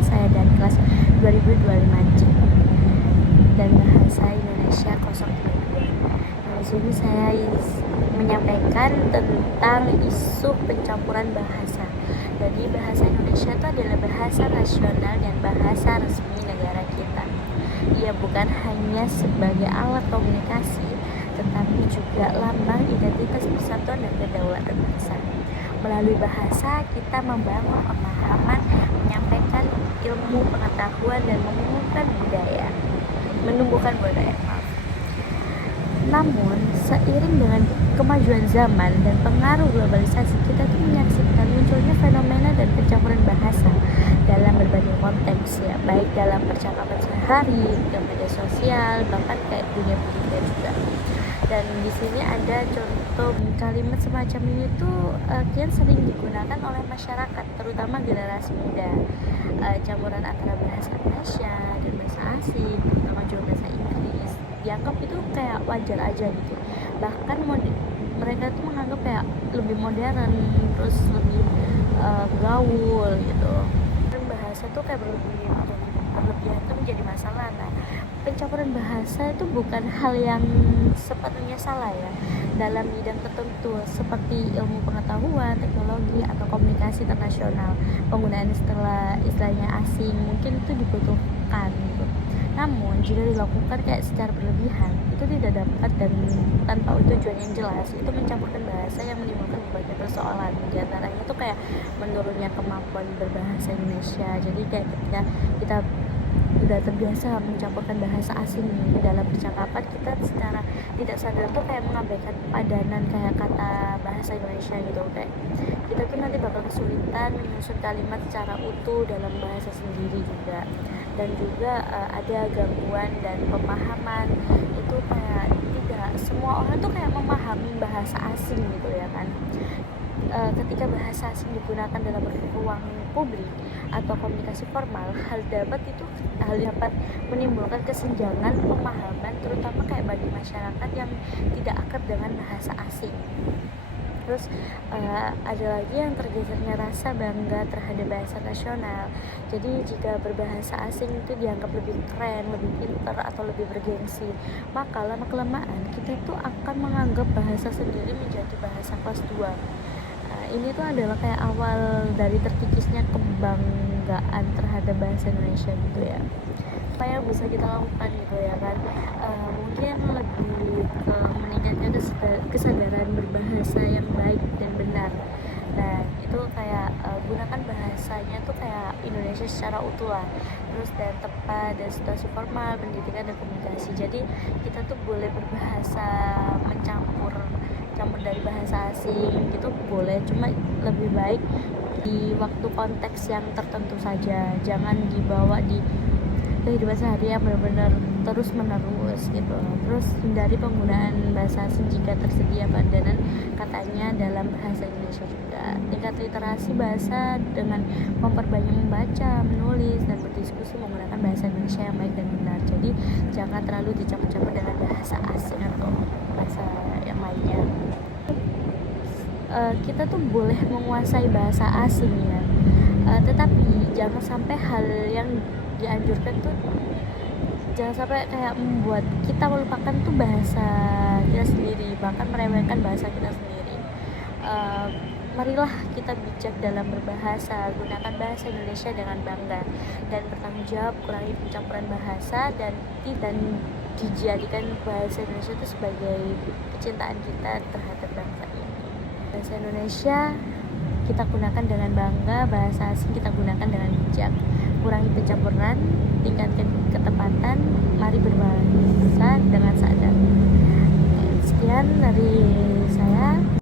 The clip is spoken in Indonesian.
saya dari kelas 2025C dan bahasa Indonesia 032. Di sini saya menyampaikan tentang isu pencampuran bahasa. Jadi bahasa Indonesia itu adalah bahasa nasional dan bahasa resmi negara kita. Ia bukan hanya sebagai alat komunikasi, tetapi juga lambang identitas persatuan dan kedaulatan bangsa. Melalui bahasa, kita membangun pemahaman, menyampaikan ilmu pengetahuan, dan menumbuhkan budaya. Namun, seiring dengan kemajuan zaman dan pengaruh globalisasi, kita tuh menyaksikan munculnya fenomena dan pencampuran bahasa dalam berbagai konteks, ya, baik dalam percakapan sehari, di media sosial, bahkan kayak dunia pendidikan juga. Dan di sini ada contoh kalimat semacam ini tuh kian sering digunakan oleh masyarakat, terutama generasi muda. Campuran antara bahasa Indonesia dan bahasa asing, terutama juga bahasa Inggris, dianggap itu kayak wajar aja gitu. Bahkan mereka tuh menganggap kayak lebih modern, terus lebih gaul gitu. Dan bahasa tuh kayak berlebihan itu menjadi masalah. Nah, pencampuran bahasa itu bukan hal yang sepenuhnya salah ya dalam bidang tertentu seperti ilmu pengetahuan, teknologi, atau komunikasi internasional. Penggunaan istilahnya asing mungkin itu dibutuhkan gitu. Namun jika dilakukan kayak secara berlebihan, itu tidak dapat dan tanpa tujuan yang jelas, itu mencampurkan bahasa yang menimbulkan berbagai persoalan. Di antaranya itu kayak menurunnya kemampuan berbahasa Indonesia. Jadi kayak ketika kita udah terbiasa mencampurkan bahasa asing di dalam percakapan, kita secara tidak sadar tuh kayak mengabaikan padanan kayak kata bahasa Indonesia gitu. Kayak kita tuh nanti bakal kesulitan menyusun kalimat secara utuh dalam bahasa sendiri juga. Dan juga ada gangguan dan pemahaman, itu kayak tidak semua orang tuh kayak memahami bahasa asing gitu ya kan. Ketika bahasa asing digunakan dalam ruang publik atau komunikasi formal, hal dapat menimbulkan kesenjangan pemahaman, terutama kayak bagi masyarakat yang tidak akrab dengan bahasa asing. Terus ada lagi yang tergesernya rasa bangga terhadap bahasa nasional. Jadi jika berbahasa asing itu dianggap lebih keren, lebih pintar, atau lebih bergengsi, maka lama-kelamaan kita itu akan menganggap bahasa sendiri menjadi bahasa kelas 2. Ini tuh adalah kayak awal dari terkikisnya kebanggaan terhadap bahasa Indonesia gitu ya. Apa yang bisa kita lakukan gitu ya kan, mungkin lebih meningkatkan kesadaran berbahasa yang baik dan benar. Nah itu kayak gunakan bahasanya tuh kayak Indonesia secara utuh lah, terus dan tepat dan situasi formal, pendidikan dan komunikasi. Jadi kita tuh boleh berbahasa mencampur dari bahasa asing gitu boleh, cuma lebih baik di waktu konteks yang tertentu saja, jangan dibawa di kehidupan sehari yang benar-benar terus menerus gitu. Terus hindari penggunaan bahasa asing jika tersedia padanan katanya dalam bahasa Indonesia juga. Tingkat literasi bahasa dengan memperbanyak membaca, menulis, dan berdiskusi menggunakan bahasa Indonesia yang baik dan benar. Jadi jangan terlalu dicampur-campur dengan bahasa asing atau bahasa yang lainnya. Kita tuh boleh menguasai bahasa asing ya, tetapi jangan sampai hal yang dianjurkan tuh jangan sampai kayak membuat kita melupakan tuh bahasa kita sendiri, bahkan meremehkan bahasa kita sendiri. Marilah kita bijak dalam berbahasa, gunakan bahasa Indonesia dengan bangga dan bertanggung jawab, kurangi pencampuran bahasa dan dijadikan bahasa Indonesia itu sebagai kecintaan kita terhadap bangsa ini. Bahasa Indonesia kita gunakan dengan bangga, bahasa asing kita gunakan dengan bijak. Kurangi pencampuran, tingkatkan ketepatan, mari berbahasa dengan sadar. Sekian dari saya.